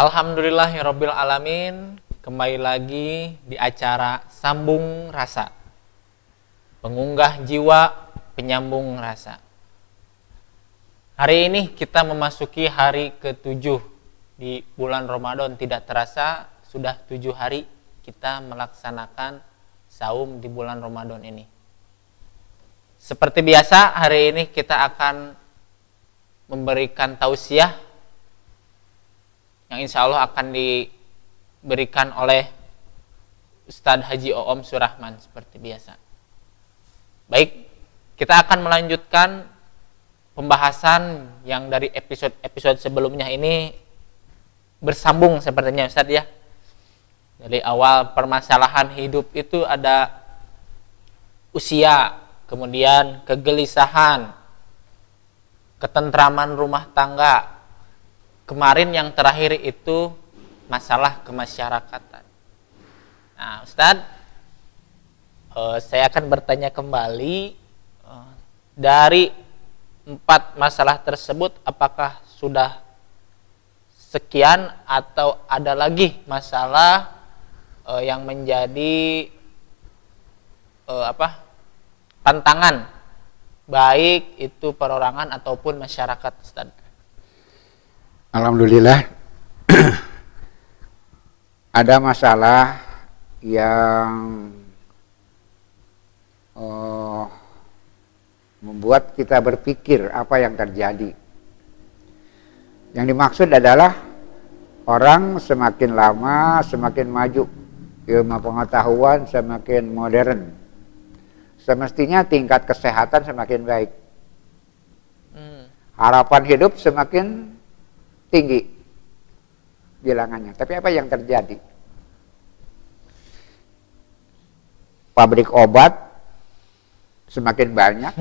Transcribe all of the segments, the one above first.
Alhamdulillahirabbil alamin. Kembali lagi di acara Sambung Rasa, pengunggah jiwa, penyambung rasa. Hari ini kita memasuki hari ke-7 di bulan Ramadan. Tidak terasa sudah 7 hari kita melaksanakan saum di bulan Ramadan ini. Seperti biasa, hari ini kita akan memberikan tausiah yang insya Allah akan diberikan oleh Ustadz Haji Oom Surahman seperti biasa. Baik, kita akan melanjutkan pembahasan yang dari episode sebelumnya ini bersambung sepertinya Ustadz ya. Dari awal permasalahan hidup itu ada usia, kemudian kegelisahan, ketentraman rumah tangga. Kemarin yang terakhir itu masalah kemasyarakatan. Nah, Ustadz, saya akan bertanya kembali dari 4 masalah tersebut, apakah sudah sekian atau ada lagi masalah yang menjadi tantangan baik itu perorangan ataupun masyarakat, Ustadz? Alhamdulillah ada masalah yang membuat kita berpikir apa yang terjadi. Yang dimaksud adalah orang semakin lama semakin maju, ilmu pengetahuan semakin modern. Semestinya tingkat kesehatan semakin baik. Harapan hidup semakin tinggi bilangannya. Tapi apa yang terjadi? Pabrik obat semakin banyak,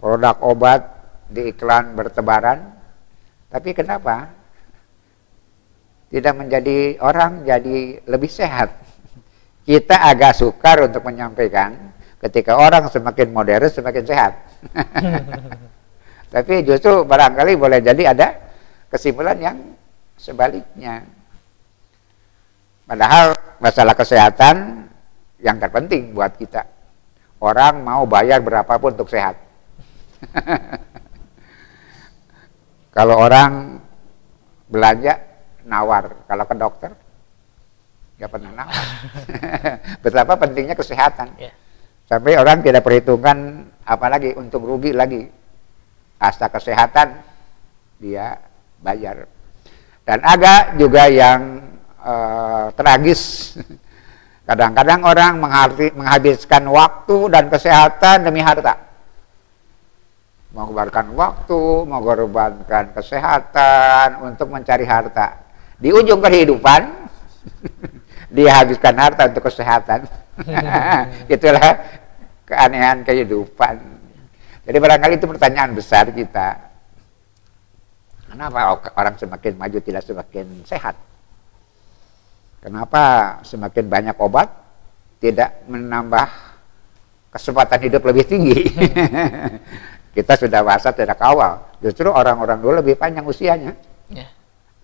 produk obat di iklan bertebaran, tapi kenapa tidak menjadi orang jadi lebih sehat? Kita agak sukar untuk menyampaikan ketika orang semakin modern semakin sehat. Tapi justru barangkali boleh jadi ada kesimpulan yang sebaliknya. Padahal masalah kesehatan yang terpenting buat kita. Orang mau bayar berapapun untuk sehat. Kalau orang belanja nawar, kalau ke dokter nggak pernah nawar. Betapa pentingnya kesehatan. Sampai orang tidak perhitungkan apalagi untuk rugi lagi. Asta kesehatan dia bayar. Dan ada juga yang tragis. Kadang-kadang orang menghabiskan waktu dan kesehatan demi harta. Mengorbankan waktu, mengorbankan kesehatan untuk mencari harta. Di ujung kehidupan dia habiskan harta untuk kesehatan. Itulah keanehan kehidupan. Jadi barangkali itu pertanyaan besar kita. Kenapa orang semakin maju tidak semakin sehat? Kenapa semakin banyak obat tidak menambah kesempatan hidup lebih tinggi? Kita sudah bahas dari awal. Justru orang-orang dulu lebih panjang usianya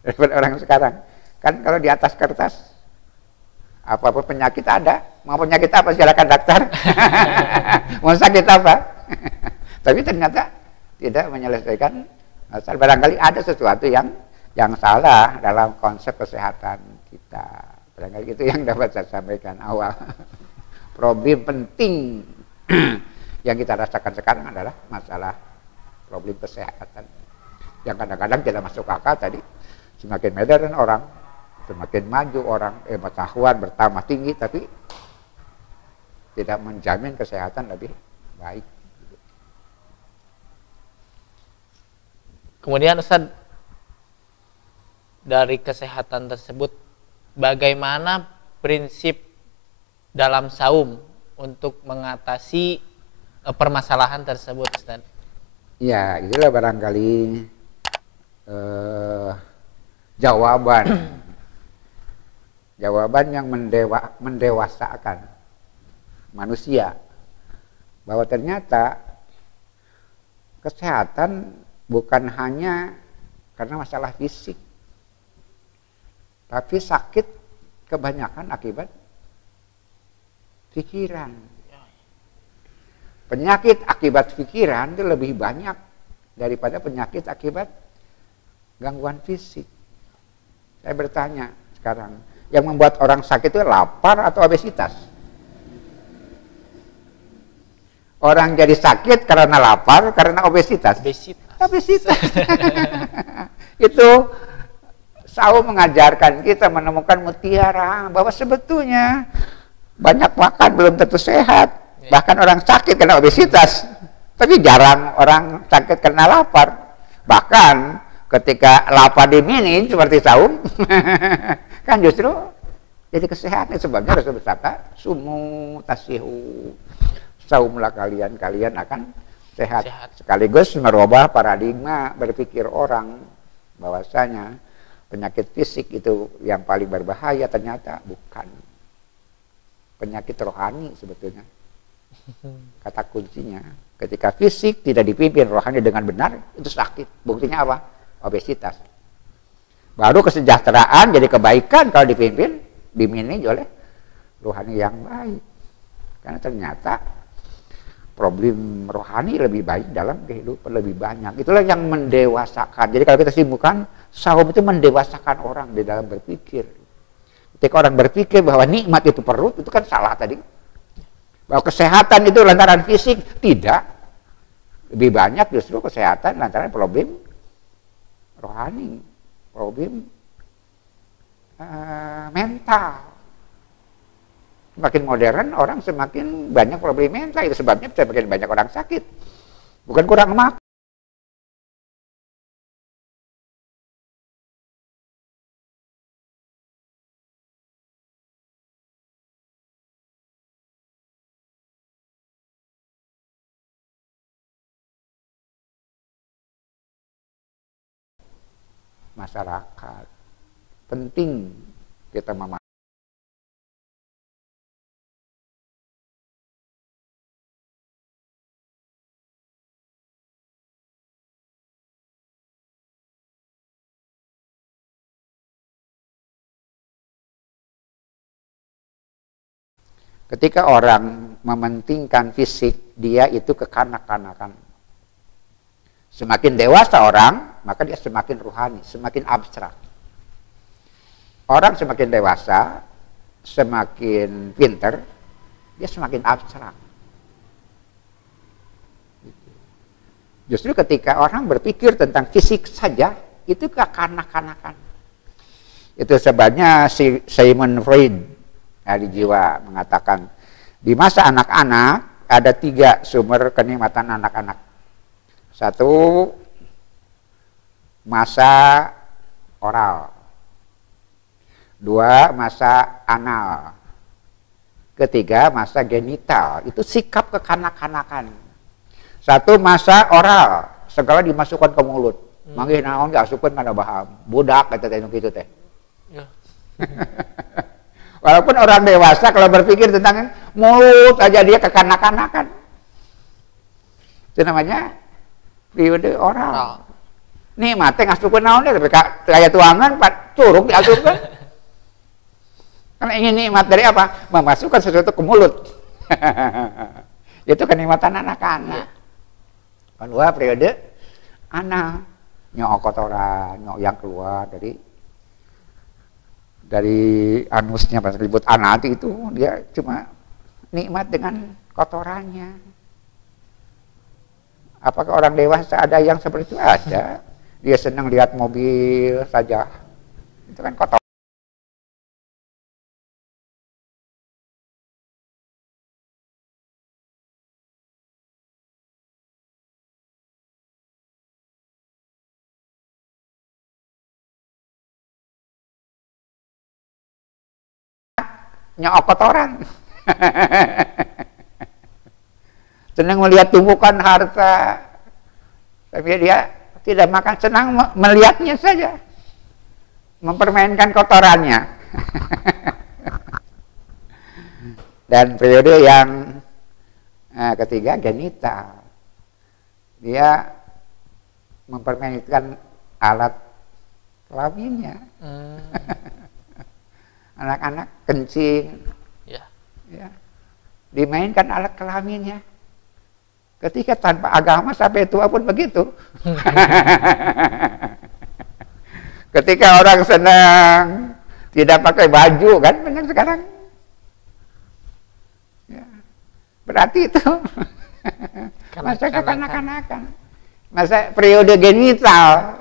daripada orang sekarang. Kan kalau di atas kertas, apapun penyakit ada. Mau penyakit apa silakan dokter. Mau sakit apa? Tapi ternyata tidak menyelesaikan. Barangkali ada sesuatu yang salah dalam konsep kesehatan kita. Barangkali itu yang dapat saya sampaikan awal. Problem penting yang kita rasakan sekarang adalah masalah problem kesehatan. Yang kadang-kadang tidak masuk akal tadi. Semakin modern orang, semakin maju orang, pengetahuan bertambah tinggi, tapi tidak menjamin kesehatan lebih baik. Kemudian Ustadz, dari kesehatan tersebut, bagaimana prinsip dalam saum untuk mengatasi permasalahan tersebut, Ustadz? Ya, itulah barangkali jawaban yang mendewasakan manusia, bahwa ternyata kesehatan bukan hanya karena masalah fisik, Tapi sakit kebanyakan akibat pikiran. Penyakit akibat pikiran itu lebih banyak daripada penyakit akibat gangguan fisik. Saya bertanya sekarang, yang membuat orang sakit itu lapar atau obesitas? Orang jadi sakit karena lapar, karena obesitas. Obesitas. Itu Saum mengajarkan kita menemukan mutiara, bahwa sebetulnya banyak makan belum tentu sehat. Bahkan orang sakit karena obesitas, tapi jarang orang sakit karena lapar. Bahkan ketika lapar diminin seperti Saum, kan justru jadi kesehatan. Sebabnya Rasul bersabda, sumu tasihu, saumlah kalian akan sehat. Sekaligus merubah paradigma berpikir orang bahwasanya penyakit fisik itu yang paling berbahaya, ternyata bukan. Penyakit rohani sebetulnya. Kata kuncinya, ketika fisik tidak dipimpin rohani dengan benar, itu sakit. Buktinya apa? Obesitas. Baru kesejahteraan jadi kebaikan kalau dipimpin, dimanage oleh rohani yang baik. Karena ternyata problem rohani lebih baik dalam kehidupan, lebih banyak. Itulah yang mendewasakan. Jadi kalau kita simpulkan, Saum itu mendewasakan orang di dalam berpikir. Ketika orang berpikir bahwa nikmat itu perut, itu kan salah tadi. Bahwa kesehatan itu lantaran fisik, tidak. Lebih banyak justru kesehatan lantaran problem rohani, problem mental. Semakin modern, orang semakin banyak problem mental. Itu sebabnya semakin banyak orang sakit. Bukan kurang makan. Masyarakat penting kita memahami. Ketika orang mementingkan fisik, dia itu kekanak-kanakan. Semakin dewasa orang, maka dia semakin rohani, semakin abstrak. Orang semakin dewasa, semakin pinter, dia semakin abstrak. Justru ketika orang berpikir tentang fisik saja, itu kekanak-kanakan. Itu sebabnya Sigmund Freud, ahli jiwa, mengatakan, di masa anak-anak ada 3 sumber kenikmatan anak-anak. 1, masa oral. 2, masa anal. 3, masa genital. Itu sikap kekanak-kanakan. 1, masa oral. Segala dimasukkan ke mulut. Manggih naon diasupkeun kana baham. Budak eta teh nu kitu teh. Walaupun orang dewasa kalau berpikir tentang mulut aja dia kekanak-kanakan. Itu namanya periode oral. Nikmat teh ngasupkeun naon tapi kayak tuangan curug diasupkeun. Karena ingin nikmat dari apa? Memasukkan sesuatu ke mulut. Itu kenikmatan anak-anak. Kedua periode anak, nyok kotoran, nyok yang keluar dari anusnya pas ribut anak itu dia cuma nikmat dengan kotorannya. Apakah orang dewasa ada yang seperti itu? Ada. Dia senang lihat mobil saja. Itu kan kotor. Nyok kotoran. Senang melihat tumpukan harta, tapi dia tidak makan, senang melihatnya saja, mempermainkan kotorannya. Dan periode yang ketiga genital, dia mempermainkan alat kelaminnya. anak-anak kencing, Ya. ya, dimainkan alat kelaminnya. Ketika tanpa agama sampai tua pun begitu. Ketika orang senang tidak pakai baju kan banyak sekarang. Ya. Berarti itu masa kekanak-kanakan, masa periode genital.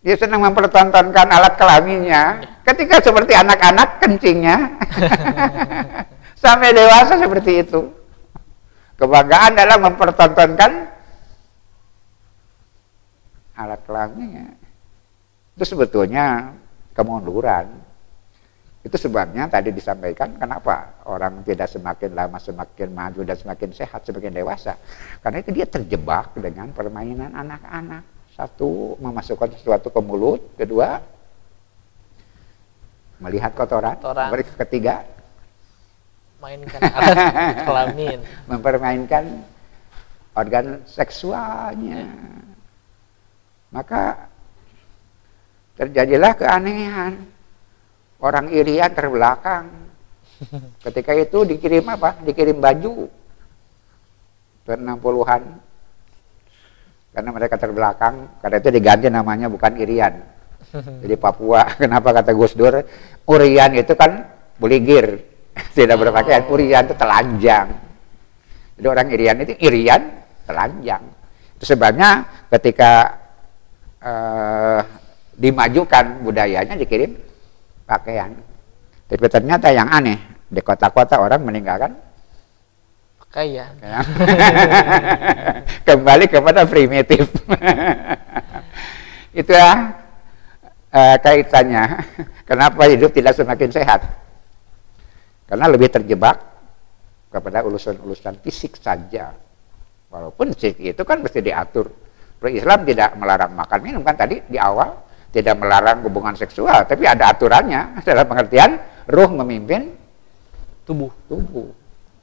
Dia senang mempertontonkan alat kelaminnya. Ketika seperti anak-anak kencingnya, sampai dewasa seperti itu. Kebanggaan adalah mempertontonkan alat kelaminnya. Itu sebetulnya kemunduran. Itu sebabnya tadi disampaikan kenapa orang tidak semakin lama semakin maju dan semakin sehat, semakin dewasa. Karena itu dia terjebak dengan permainan anak-anak. Satu, memasukkan sesuatu ke mulut. Kedua, melihat kotoran. Ketiga, mainkan alat kelamin. Mempermainkan organ seksualnya. Maka terjadilah keanehan. Orang irian terbelakang. Ketika itu dikirim apa? Dikirim baju. Tahun 60-an. Karena mereka terbelakang, karena itu diganti namanya bukan irian. Jadi Papua, kenapa kata Gus Dur? Urian itu kan buligir, tidak berpakaian. Urian itu telanjang. Jadi orang irian itu irian, telanjang. Itu sebabnya ketika dimajukan budayanya dikirim pakaian. Tapi ternyata yang aneh, di kota-kota orang meninggalkan pakaian. Ya. Kembali kepada primitif. Itu ya kaitannya. Kenapa hidup tidak semakin sehat? Karena lebih terjebak kepada urusan-urusan fisik saja. Walaupun fisik itu kan mesti diatur. Islam tidak melarang makan minum kan tadi di awal, tidak melarang hubungan seksual, tapi ada aturannya dalam pengertian ruh memimpin tubuh.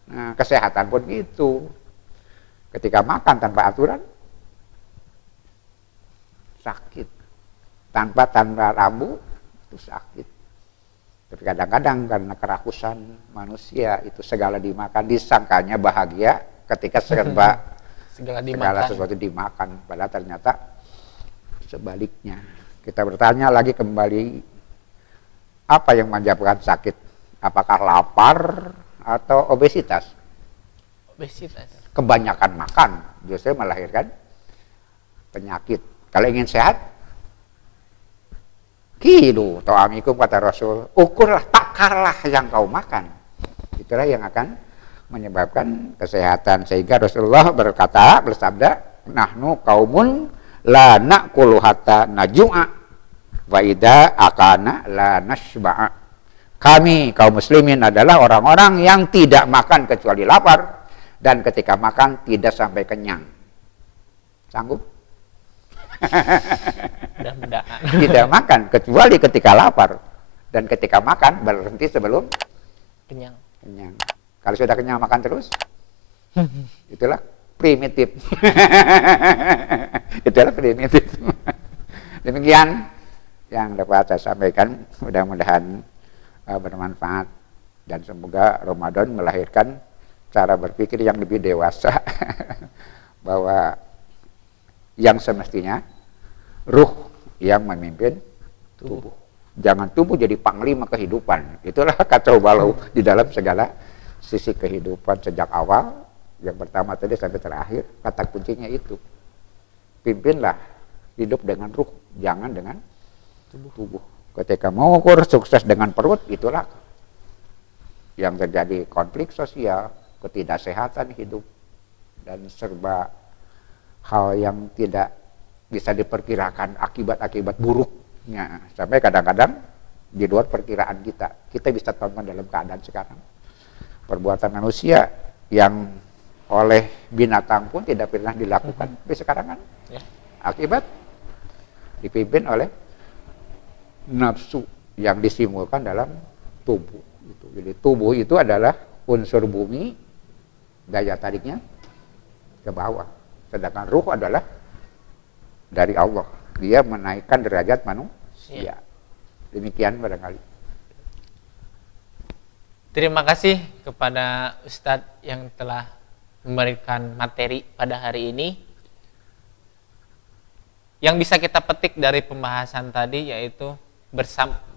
Nah, kesehatan pun gitu. Ketika makan tanpa aturan, sakit. Tanpa rambu, itu sakit. Tapi kadang-kadang karena kerakusan manusia, itu segala dimakan, disangkanya bahagia ketika segala sesuatu dimakan. Padahal ternyata sebaliknya. Kita bertanya lagi kembali, apa yang menyebabkan sakit? Apakah lapar atau obesitas? Obesitas. Kebanyakan makan justru melahirkan penyakit. Kalau ingin sehat, kilu ta'amikum kata Rasul, ukurlah, takarlah yang kau makan. Itulah yang akan menyebabkan kesehatan. Sehingga Rasulullah bersabda, nahnu kaumun la na'kulu hatta najua wa idza akana la nashba'a. Kami kaum muslimin adalah orang-orang yang tidak makan kecuali lapar, dan ketika makan tidak sampai kenyang. Sanggup? Mudah-mudahan. Tidak makan kecuali ketika lapar, dan ketika makan berhenti sebelum kenyang. Kalau sudah kenyang makan terus, itulah primitif. Itulah primitif. Demikian yang dapat saya sampaikan, mudah-mudahan bermanfaat, dan semoga Ramadan melahirkan cara berpikir yang lebih dewasa bahwa yang semestinya ruh yang memimpin tubuh. Jangan tubuh jadi panglima kehidupan. Itulah kacau balau di dalam segala sisi kehidupan sejak awal, yang pertama tadi sampai terakhir, kata kuncinya itu. Pimpinlah hidup dengan ruh, jangan dengan tubuh. Ketika mau ukur sukses dengan perut, itulah yang terjadi konflik sosial, ketidaksehatan hidup, dan serba hal yang tidak bisa diperkirakan akibat-akibat buruknya. Sampai kadang-kadang di luar perkiraan kita. Kita bisa tonton dalam keadaan sekarang. Perbuatan manusia yang oleh binatang pun tidak pernah dilakukan. Tapi sekarang kan akibat dipimpin oleh nafsu yang disimulkan dalam tubuh. Jadi tubuh itu adalah unsur bumi, daya tariknya ke bawah. Sedangkan ruh adalah dari Allah. Dia menaikkan derajat manusia. Demikian barangkali. Terima kasih kepada Ustadz yang telah memberikan materi pada hari ini. Yang bisa kita petik dari pembahasan tadi yaitu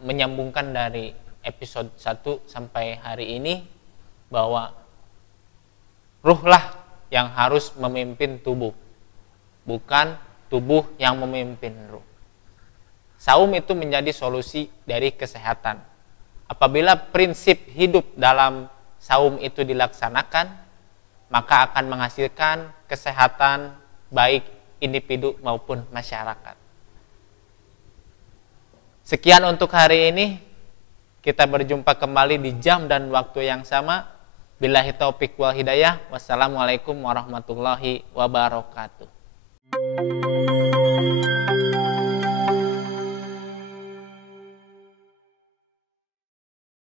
menyambungkan dari episode 1 sampai hari ini bahwa ruhlah yang harus memimpin tubuh, bukan tubuh yang memimpin ruh. Saum itu menjadi solusi dari kesehatan. Apabila prinsip hidup dalam saum itu dilaksanakan, maka akan menghasilkan kesehatan baik individu maupun masyarakat. Sekian untuk hari ini. Kita berjumpa kembali di jam dan waktu yang sama. Billahi taufik wal hidayah. Wassalamualaikum warahmatullahi wabarakatuh.